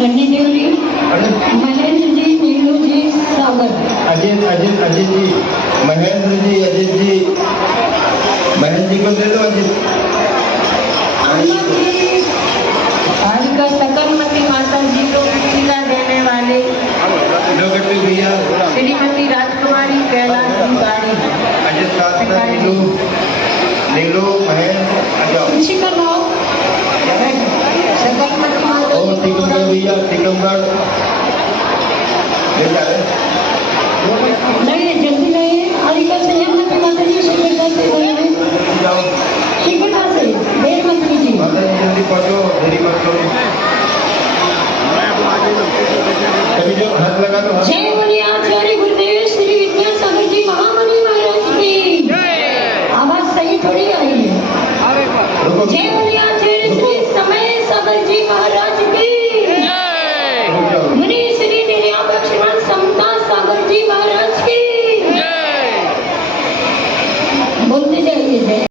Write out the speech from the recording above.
रन्नी देवरी, महेंद्र जी, नीलू जी, सागर। अजीत अजीत अजीत जी, महेंद्र जी, अजीत जी, महेंद्र जी को दे दो अजीत। का सकलमती माता जी को टीका देने वाले लोगटी भैया, श्रीमती राजकुमारी कैलाश तिवारी। अजीत साथ में नीलू, नीलू महेंद्र आ जाओ। खुशी का नाम सकलमती माता और जी टीकमगढ़ भैया, टीकमगढ़ ले जा रहे हैं।